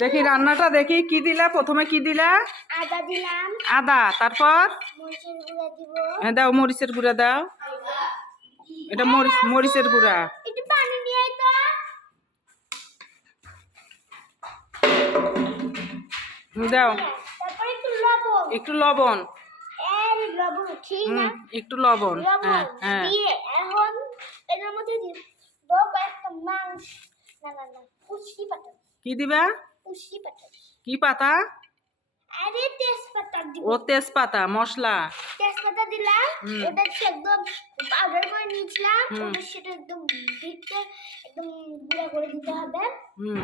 দেখি রান্নাটা দেখি কি দিলা? প্রথমে কি দিলা? আদা দিলাম। আদা তারপর? এ দাও মরিচের গুঁড়া দাও। এটা মরিচ মরিচের গুঁড়া। দাও। একটু লবণ। একটু লবণ। হ্যাঁ হ্যাঁ। কি দিবা? পাতা। কি পাতা? আরে তেজপাতা দিব। ও তেজপাতা মশলা। তেজপাতা দিলাম ওটা একদম পাউডার করে নিয়েছিলাম ওটা সেটা একদম ভিতরে একদম গুঁড়া করে দিতে হবে। হুম।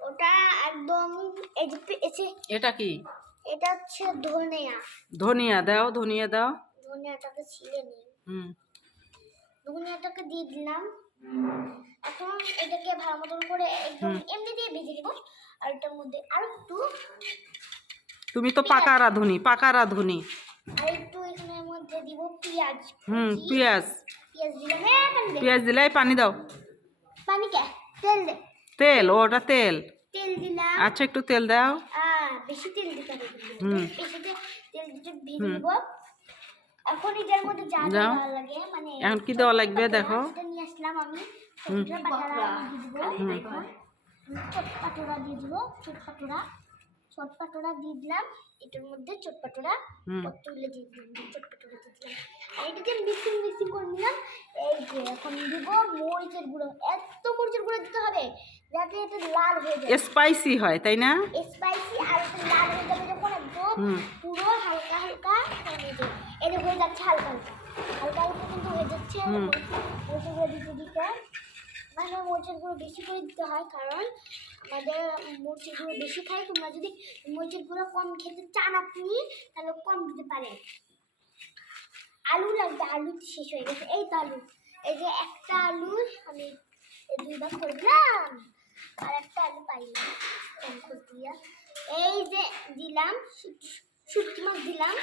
ওটা একদম এই যে পে- এটা কি? এটা হচ্ছে ধনিয়া। ধনিয়া দাও ধনিয়া দাও। ধনিয়াটাকে ছিলে নিই। হুম। ধনিয়াটাকে দিয়ে দিলাম। এখন এটাকে ভালো মতন করে একদম হুম। এমনি দিয়ে ভেজে দিব আর এটার মধ্যে আর একটু তুমি তো পাকা রাঁধুনি পাকা রাঁধুনি। আর একটু এখানের মধ্যে দিব পেঁয়াজ হুম। পেঁয়াজ। পেঁয়াজ দিলাম। হ্যাঁ পানি দে। পেঁয়াজ দিলে পানি দাও। পানি কে? তেল দে। তেল ওটা তেল। তেল দিলাম। আচ্ছা একটু তেল দাও। আহ বেশি তেল দিতে হবে হুম। বেশি তেল দিতে ভেজে। দিব এখন এটার মধ্যে যা যা যাও। লাগে মানে এখন কি দেওয়া লাগবে দেখো। নিয়ে আসলাম আমি। হুম। ছোট পাটোরা দিয়ে দিব। হুম। এখন ছোট পাটোরা দিয়ে দিলাম। এটার মধ্যে ছোট পাটোরা হুম তুলে দিয়ে দিলাম। ছোট পাটোরা দিয়ে দিলাম। আর এটাকে মিক্সিং মিক্সিং করে নিলাম। এই যে এখন দিব মরিচের গুঁড়ো। এত মরিচের গুঁড়ো দিতে হবে যাতে এটা লাল হয়ে যায়। স্পাইসি হয় তাই না? স্পাইসি আর এটা লাল হয়ে যাবে যখন একদম পুরো হালকা হালকা হয়ে এটা হয়ে যাচ্ছে হালকা হালকা। হালকা হালকা কিন্তু হয়ে যাচ্ছে। গুঁড়ো দিতে দিতে মানে মরিচের গুঁড়ো বেশি করে দিতে হয়, কারণ আমাদের মরিচের গুঁড়ো বেশি খাই তোমরা যদি মরিচের গুঁড়ো কম খেতে চান আপনি, তাহলে কম দিতে পারেন। আলু লাগবে, আলু শেষ হয়ে গেছে। এই তো আলু। এই যে একটা আলু আমি এই দুই ভাগ করে দিলাম, আর একটা আলু পাইলাম এই যে দিলাম, শুট- শুটকি মাছ দিলাম।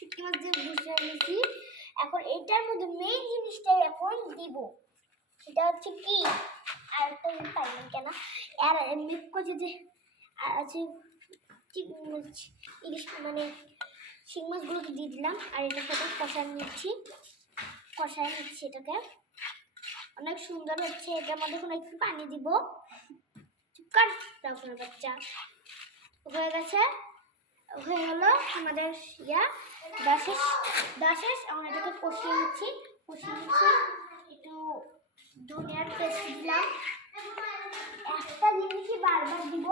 শুটকি মাছ দিয়ে বসিয়ে নিয়েছি এখন এটার মধ্যে মেইন জিনিসটাই এখন দিব। সেটা হচ্ছে কি? আর একটা পাইলাম কেন? আর এমনি যদি আর আছে ইলিশ মানে শিং মাছগুলোকে দিয়ে দিলাম, আর এটার সাথে কষায় নিচ্ছি কষায় নিচ্ছি এটাকে। অনেক সুন্দর হচ্ছে, এটার মধ্যে কোনো একটু পানি দিব। চুপ কর রাখুন বাচ্চা। হয়ে গেছে, হয়ে হলো আমাদের ইয়া দশেশ দশেশ আমরা এটাকে কষিয়ে নিচ্ছি কষিয়ে নিচ্ছি। দিলাম একটা জিনিসই বারবার দিব